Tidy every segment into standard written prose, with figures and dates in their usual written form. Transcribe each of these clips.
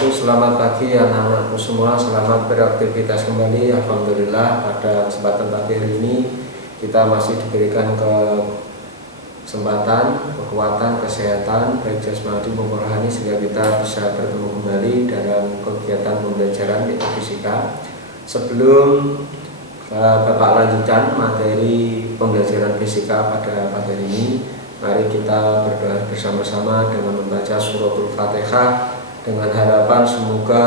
wabarakatuh. Selamat pagi anak-anakku semua. Selamat beraktivitas kembali. Alhamdulillah pada kesempatan pagi hari ini kita masih diberikan kesempatan, kekuatan, kesehatan baik jasmani maupun rohani sehingga kita bisa bertemu kembali dalam kegiatan pembelajaran fisika. Sebelum Bapak lanjutkan materi pembelajaran fisika pada pagi hari ini, mari kita berdoa bersama-sama dengan membaca suratul Fatihah dengan harapan semoga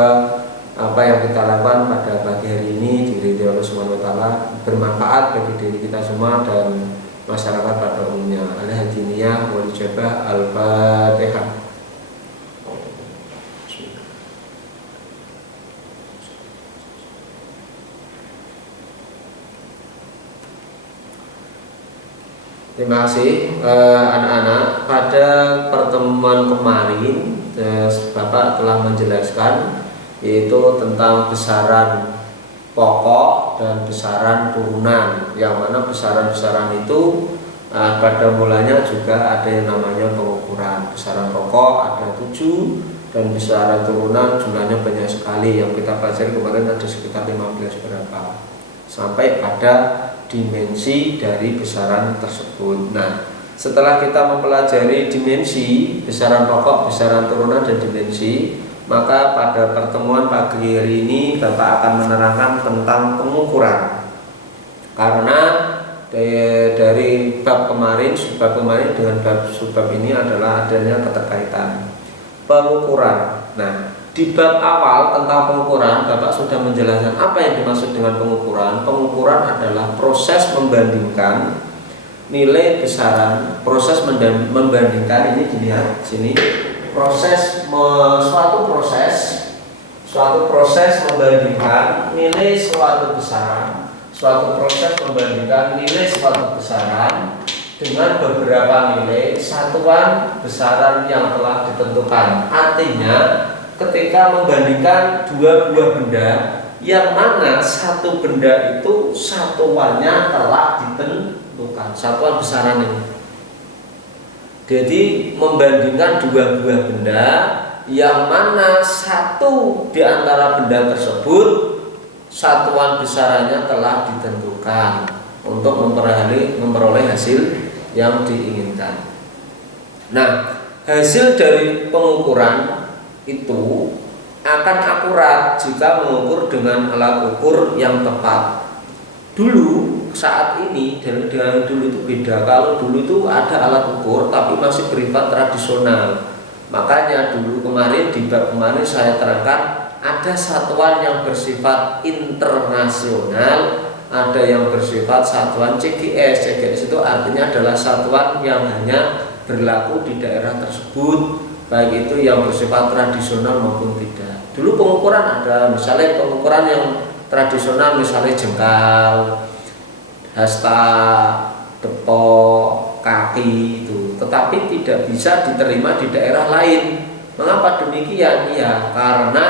apa yang kita lakukan pada pagi hari ini diridhoi Allah Subhanahu wa taala bermanfaat bagi diri kita semua dan masyarakat pada umumnya. Al-Hadiniyah wal Ijabah Al-Fatihah. Terima kasih anak-anak. Pada pertemuan kemarin Bapak telah menjelaskan yaitu tentang besaran pokok dan besaran turunan, yang mana besaran-besaran itu pada mulanya juga ada yang namanya pengukuran. Besaran pokok ada 7 dan besaran turunan jumlahnya banyak sekali, yang kita pelajari kemarin ada sekitar 15 berapa, sampai pada dimensi dari besaran tersebut. Nah, setelah kita mempelajari dimensi, besaran pokok, besaran turunan, dan dimensi, maka pada pertemuan pagi hari ini Bapak akan menerangkan tentang pengukuran. Karena dari bab kemarin, subbab kemarin dengan bab subbab ini adalah adanya keterkaitan pengukuran. Nah, di bab awal tentang pengukuran, Bapak sudah menjelaskan apa yang dimaksud dengan pengukuran. Pengukuran adalah proses membandingkan nilai besaran, proses membandingkan ini dilihat sini, suatu proses membandingkan nilai suatu besaran, dengan beberapa nilai satuan besaran yang telah ditentukan. Artinya ketika membandingkan dua buah benda, yang mana satu benda itu satuannya telah ditentukan, satuan besaran ini. Jadi membandingkan dua buah benda, yang mana satu di antara benda tersebut satuan besarannya telah ditentukan untuk memperoleh hasil yang diinginkan. Nah, hasil dari pengukuran itu akan akurat jika mengukur dengan alat ukur yang tepat. Dulu saat ini dengan dulu itu beda. Kalau dulu itu ada alat ukur tapi masih bersifat tradisional. Makanya dulu kemarin di bab kemarin saya terangkan ada satuan yang bersifat internasional, ada yang bersifat satuan CGS. CGS itu artinya adalah satuan yang hanya berlaku di daerah tersebut, baik itu yang bersifat tradisional maupun tidak. Dulu pengukuran ada, misalnya pengukuran yang tradisional misalnya jengkal, hasta, depok, kaki itu, tetapi tidak bisa diterima di daerah lain. Mengapa demikian? Ya, karena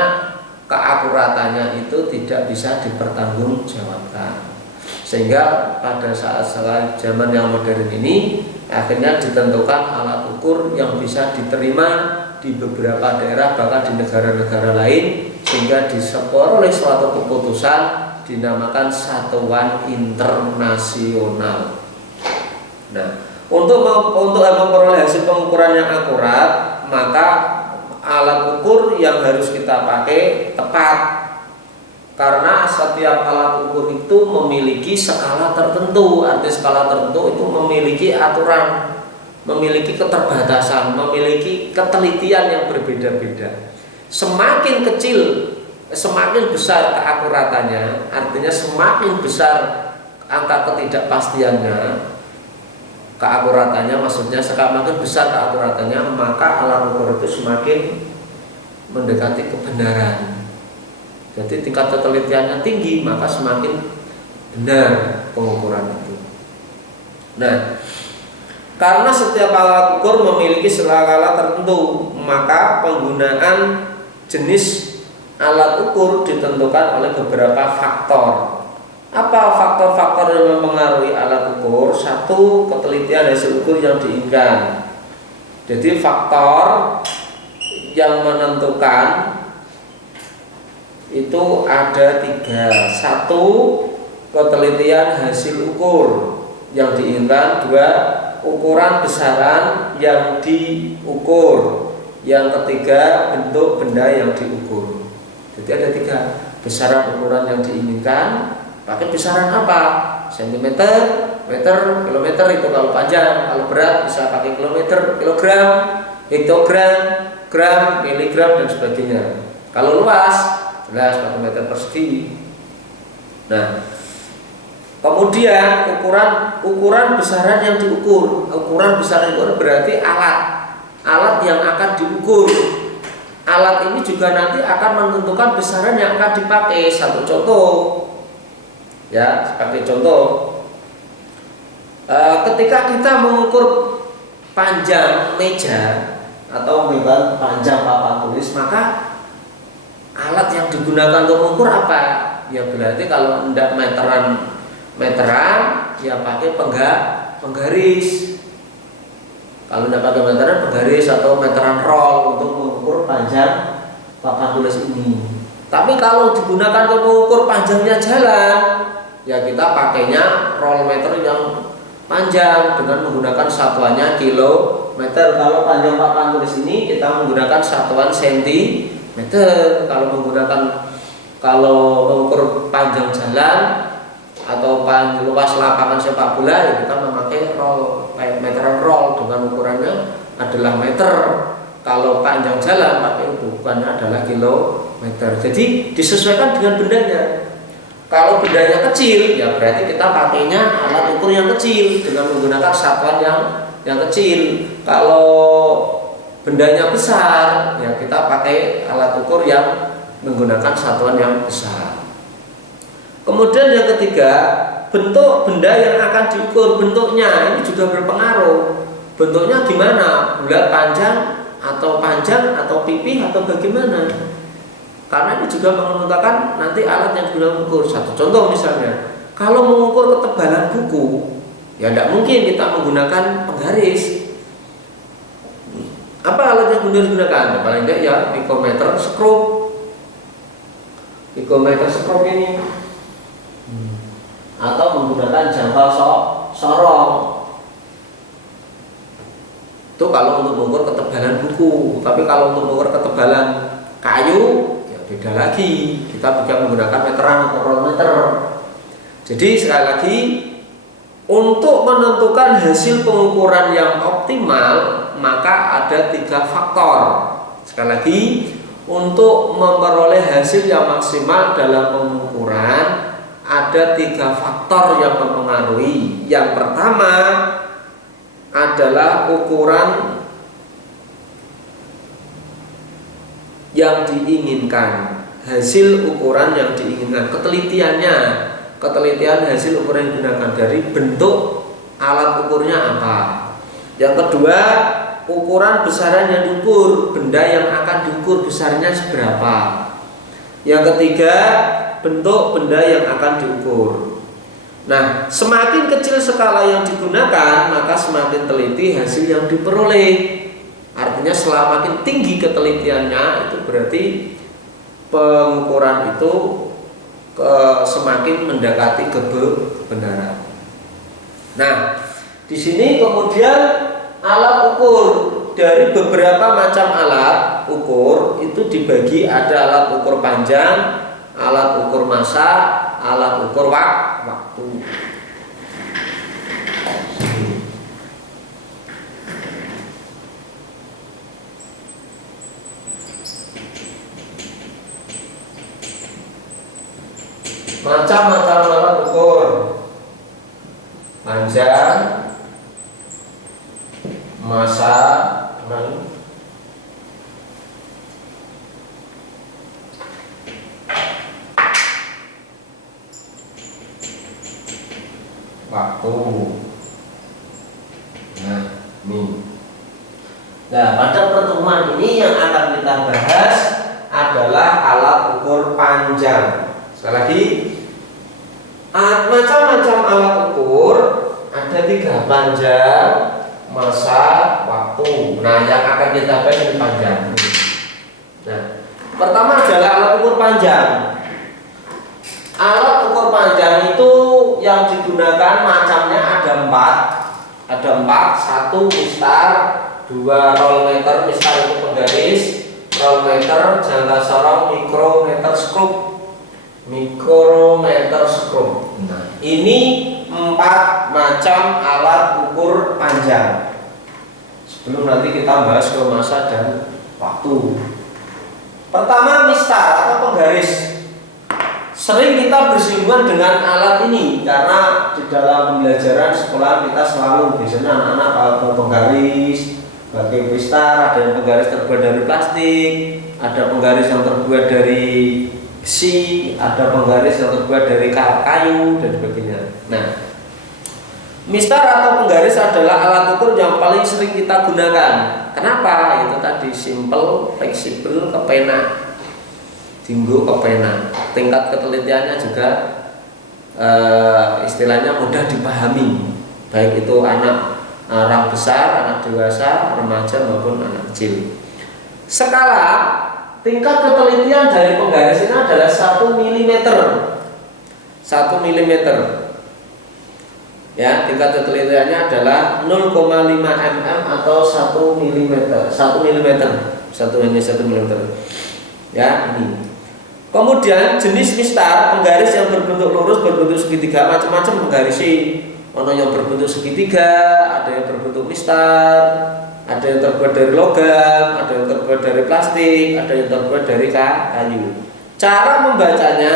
keakuratannya itu tidak bisa dipertanggungjawabkan. Sehingga pada saat zaman yang modern ini akhirnya ditentukan alat ukur yang bisa diterima di beberapa daerah, bahkan di negara-negara lain, sehingga disepor oleh suatu keputusan dinamakan satuan internasional. Nah, untuk memperoleh hasil pengukuran yang akurat, maka alat ukur yang harus kita pakai tepat. Karena setiap alat ukur itu memiliki skala tertentu. Arti skala tertentu itu memiliki aturan, memiliki keterbatasan, memiliki ketelitian yang berbeda-beda. Semakin kecil, semakin besar keakuratannya, artinya semakin besar angka ketidakpastiannya, keakuratannya maksudnya semakin besar keakuratannya, maka alat ukur itu semakin mendekati kebenaran. Jadi tingkat ketelitiannya tinggi, maka semakin benar pengukuran itu. Nah, karena setiap alat ukur memiliki skala tertentu, maka penggunaan jenis alat ukur ditentukan oleh beberapa faktor. Apa faktor-faktor yang mempengaruhi alat ukur? Satu, ketelitian hasil ukur yang diinginkan. Jadi faktor yang menentukan itu ada 3. 1, ketelitian hasil ukur yang diinginkan. 2, ukuran besaran yang diukur. Yang ketiga, bentuk benda yang diukur. Jadi ada 3. Besaran ukuran yang diinginkan, pakai besaran apa? Sentimeter, meter, kilometer itu kalau panjang. Kalau berat bisa pakai kilometer, kilogram, hektogram, gram, miligram, dan sebagainya. Kalau luas, jelas pakai meter persegi. Nah, kemudian ukuran besaran yang diukur. Ukuran besaran itu berarti alat yang akan diukur. Alat ini juga nanti akan menentukan besaran yang akan dipakai. Satu contoh, ya, sebagai contoh, ketika kita mengukur panjang meja atau panjang papan tulis, maka alat yang digunakan untuk mengukur apa? Ya berarti kalau tidak meteran, ya pakai penggaris. Kalau tidak pakai meteran, penggaris atau meteran roll untuk mengukur panjang papan tulis ini. Tapi kalau digunakan untuk mengukur panjangnya jalan, ya kita pakainya roll meter yang panjang dengan menggunakan satuannya kilometer. Kalau panjang papan tulis ini kita menggunakan satuan sentimeter. Kalau mengukur panjang jalan atau luas lapangan sepak bola, ya kita memakai meteran roll dengan ukurannya adalah meter. Kalau panjang jalan pakai ukurannya adalah kilometer. Jadi disesuaikan dengan bendanya. Kalau bendanya kecil, ya berarti kita pakainya alat ukur yang kecil dengan menggunakan satuan yang kecil. Kalau bendanya besar, ya kita pakai alat ukur yang menggunakan satuan yang besar. Kemudian yang ketiga, bentuk benda yang akan diukur. Bentuknya ini juga berpengaruh. Bentuknya gimana? Bulat, panjang atau pipih atau bagaimana? Karena ini juga menentukan nanti alat yang digunakan mengukur. Satu contoh misalnya, kalau mengukur ketebalan buku, ya tidak mungkin kita menggunakan penggaris. Apa alat yang digunakan? Paling tidak ya pikometer skrup. Pikometer skrup ini, atau menggunakan jangkau sorong. Itu kalau untuk mengukur ketebalan buku. Tapi kalau untuk mengukur ketebalan kayu, ya beda lagi. Kita bisa menggunakan meteran atau rollmeter. Jadi sekali lagi, untuk menentukan hasil pengukuran yang optimal, maka ada 3 faktor. Sekali lagi, untuk memperoleh hasil yang maksimal dalam pengukuran, ada 3 faktor yang mempengaruhi. Yang pertama adalah ukuran yang diinginkan, hasil ukuran yang diinginkan, ketelitian hasil ukuran yang digunakan, dari bentuk alat ukurnya apa. Yang kedua, ukuran besaran yang diukur, benda yang akan diukur besarnya seberapa. Yang ketiga, bentuk benda yang akan diukur. Nah, semakin kecil skala yang digunakan, maka semakin teliti hasil yang diperoleh. Artinya semakin tinggi ketelitiannya, itu berarti pengukuran itu semakin mendekati kebenaran. Nah, di sini kemudian alat ukur. Dari beberapa macam alat ukur itu dibagi, ada alat ukur panjang, alat ukur massa, alat ukur waktu. Macam-macam alat ukur: panjang, massa, waktu. Nah, pada pertemuan ini yang akan kita bahas adalah alat ukur panjang. Sekali lagi, macam-macam alat ukur ada 3: panjang, massa, waktu. Nah, yang akan kita bahas ini panjang. Nah, Pertama adalah alat ukur panjang. Alat ukur panjang itu yang digunakan macamnya ada empat. Ada empat, satu mistar, dua rollmeter, mistar itu penggaris, rollmeter, jangka sorong, mikrometer skrup. Nah, ini empat macam alat ukur panjang. Sebelum nanti kita bahas ke masa dan waktu. Pertama, mistar atau penggaris. Sering kita bersinggungan dengan alat ini karena di dalam pembelajaran sekolah kita selalu biasanya anak-anak pakai penggaris, pakai mistar, ada yang penggaris terbuat dari plastik, ada penggaris yang terbuat dari besi, ada penggaris yang terbuat dari kayu dan sebagainya. Nah, mistar atau penggaris adalah alat ukur yang paling sering kita gunakan. Kenapa? Itu tadi simple, fleksibel, kepenak. Tinggu kepena, tingkat ketelitiannya juga istilahnya mudah dipahami, baik itu orang besar, anak dewasa, remaja maupun anak kecil. Skala tingkat ketelitian dari penggaris ini adalah 1 mm. 1 mm. Ya, tingkat ketelitiannya adalah 0,5 mm atau 1 mm. 1 mm. Ya, ini. Kemudian jenis mistar, penggaris yang berbentuk lurus, berbentuk segitiga, macam-macam penggaris sih. Ada yang berbentuk segitiga, ada yang berbentuk mistar, ada yang terbuat dari logam, ada yang terbuat dari plastik, ada yang terbuat dari kayu. Cara membacanya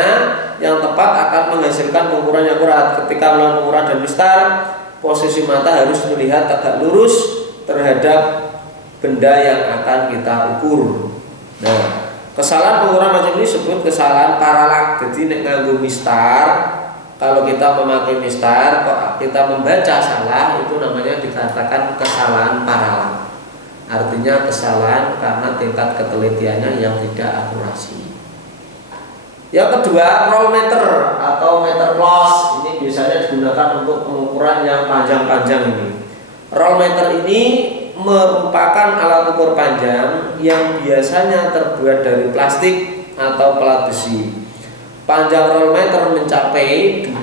yang tepat akan menghasilkan pengukuran yang akurat. Ketika melakukan pengukuran dan mistar, posisi mata harus melihat tegak lurus terhadap benda yang akan kita ukur. Nah, kesalahan pengukuran macam ini disebut kesalahan paralak. Jadi nek nganggo mistar, kalau kita memakai mistar kok kita membaca salah, itu namanya dikatakan kesalahan paralak. Artinya kesalahan karena tingkat ketelitiannya yang tidak akurasi. Yang kedua, rollmeter atau meter close. Ini biasanya digunakan untuk pengukuran yang panjang-panjang ini. Rollmeter ini merupakan alat ukur panjang yang biasanya terbuat dari plastik atau pelat besi. Panjang rollmeter mencapai 25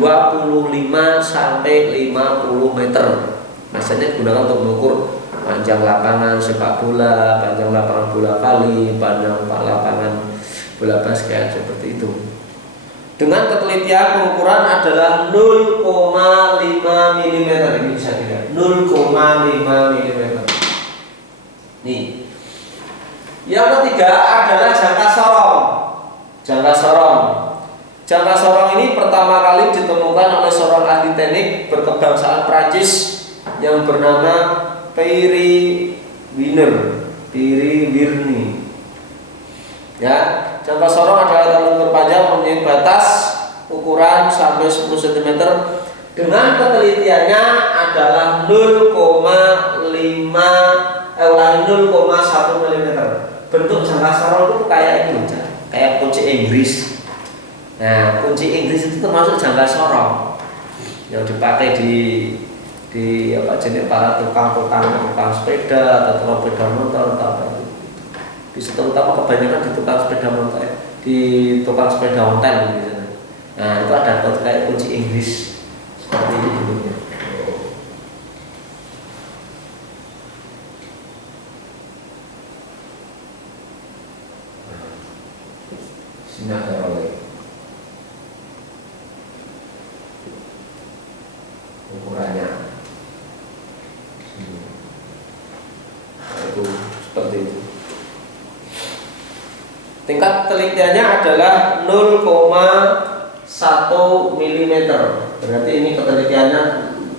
sampai 50 meter. Biasanya digunakan untuk mengukur panjang lapangan sepak bola, panjang lapangan bola voli, panjang lapangan bola basket seperti itu. Dengan ketelitian pengukuran adalah 0,5 mm. Ini bisa dilihat 0,5 mm. Nih. Yang ketiga adalah jangka sorong. Jangka sorong ini pertama kali ditemukan oleh seorang ahli teknik berkebangsaan Prancis yang bernama Pierre Wirni. Ya, jangka sorong adalah alat ukur panjang mempunyai batas ukuran sampai 10 cm dengan ketelitiannya adalah 0,1 mm. Bentuk jangka sorong itu kayak ini, kayak kunci Inggris. Nah, kunci Inggris itu termasuk jangka sorong yang dipakai di jenis para tukang sepeda atau tukang sepeda motor atau apa itu. Bisa terutama kebanyakan di tukang sepeda motor, di tukang sepeda ontel gitu. Nah, itu ada kayak kunci Inggris seperti ini bentuknya. Sini ada rolek ukurannya. Itu seperti itu. Tingkat telitiannya adalah 0,1 mm. Berarti ini ketelitiannya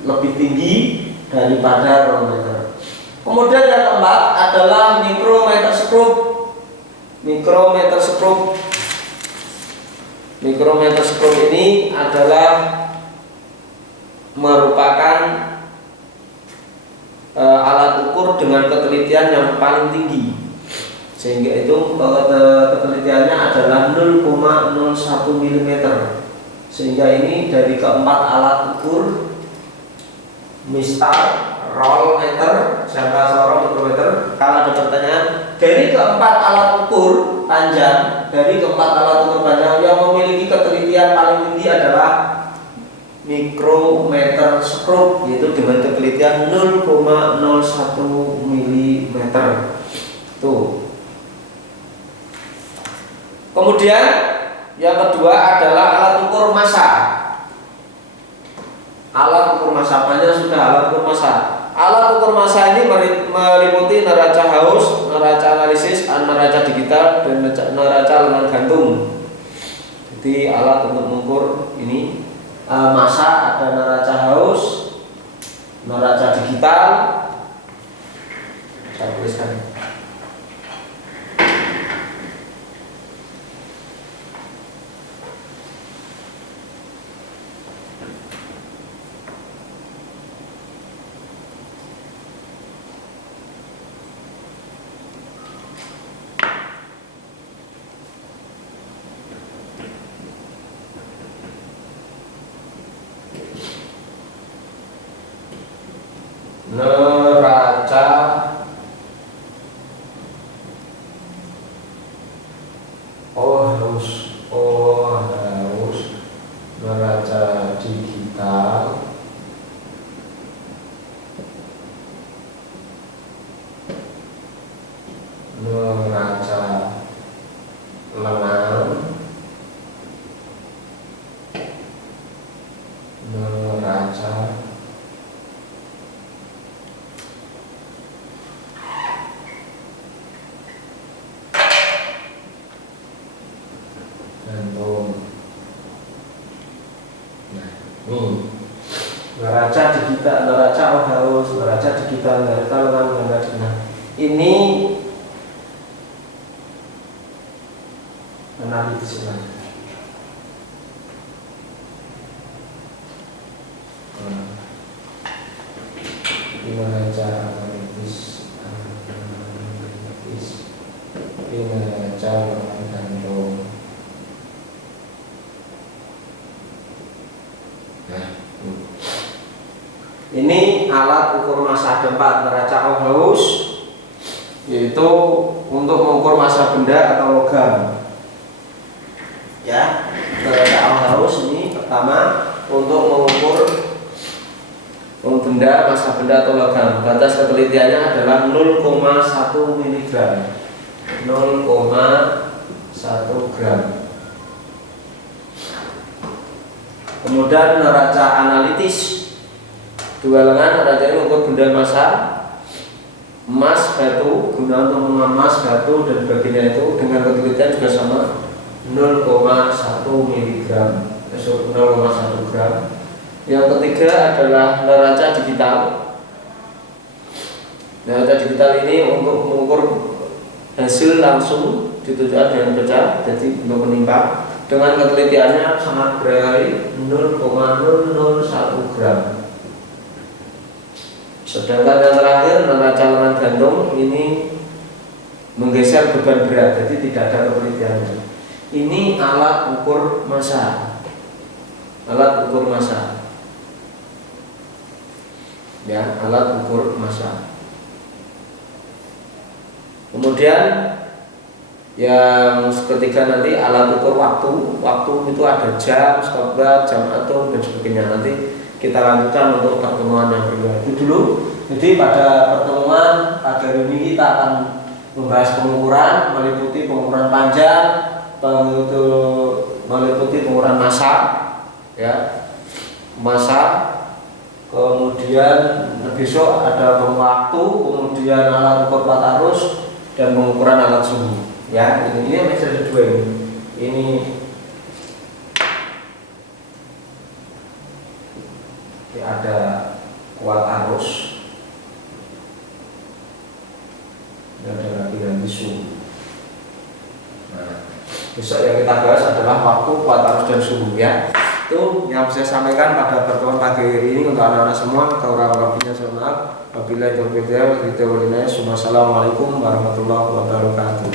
lebih tinggi daripada rollmeter. Kemudian yang keempat adalah mikrometer skrup. Mikrometer skrup ini adalah merupakan alat ukur dengan ketelitian yang paling tinggi, sehingga itu ketelitiannya adalah 0,01 mm. Sehingga ini dari keempat alat ukur mistar, roll meter, jangka sorong mikrometer. Kalau ada pertanyaan, dari keempat alat ukur panjang, yang memiliki ketelitian paling tinggi adalah mikrometer skrup, yaitu dengan ketelitian 0,01 mm. Tuh. Kemudian yang kedua adalah alat ukur massa. Alat ukur massa, banyak sudah alat ukur massa. Alat ukur massa ini meliputi neraca haus, neraca analisis, neraca digital, dan neraca lengan gantung. Jadi alat untuk mengukur ini massa, ada neraca haus, neraca digital. Saya tuliskan. Neraca harus neraca digital, neraca lengan, neraca gantung. Nah, ini neraca digital, neraca haus, neraca digital, neraca lengan, neraca. Nah, ini analitis lah. Neraca analitis, neraca lengan gantung. Nah, ini alat ukur massa ada 4, neraca haus, yaitu untuk mengukur massa benda atau logam. Ya, neraca haus ini pertama untuk mengukur benda, massa benda atau logam. Batas ketelitiannya adalah 0,1 mg. 0,1 gram. Kemudian neraca analitis, dua lengan, neraca ini mengukur benda massa, emas, batu, guna untuk mengemas batu dan sebagainya, itu dengan ketelitian juga sama 0,1 mg, 0,1 gram. Yang ketiga adalah neraca digital. Neraca digital ini untuk mengukur hasil langsung ditunjukkan dengan pecah, jadi bentuk menimpa, dengan ketelitiannya sangat berbeda, 0,001 gram. Sedangkan yang terakhir neraca lengan gantung ini menggeser beban berat, jadi tidak ada ketelitiannya. Ini alat ukur massa. Alat ukur massa. Ya, alat ukur massa. Kemudian yang ketiga nanti alat ukur waktu. Waktu itu ada jam, stopwatch, jam atom dan sebagainya. Nanti kita lanjutkan untuk pertemuan yang kedua. Itu dulu. Jadi pada pertemuan pada hari ini kita akan membahas pengukuran, meliputi pengukuran panjang, meliputi pengukuran massa, ya, massa. Kemudian besok ada waktu, kemudian alat ukur kuat arus dan pengukuran alat suhu. Ya, ini yang metode 2 ini. Ini ada kuat arus dan ada lagi nanti suhu. Nah, besok yang kita bahas adalah waktu, kuat arus dan suhu, ya. Itu yang saya sampaikan pada pertemuan pagi hari ini untuk anak-anak semua. Kurang lebihnya saya maaf. Wabillahi taufiq wal hidayah. Wassalamualaikum warahmatullahi wabarakatuh.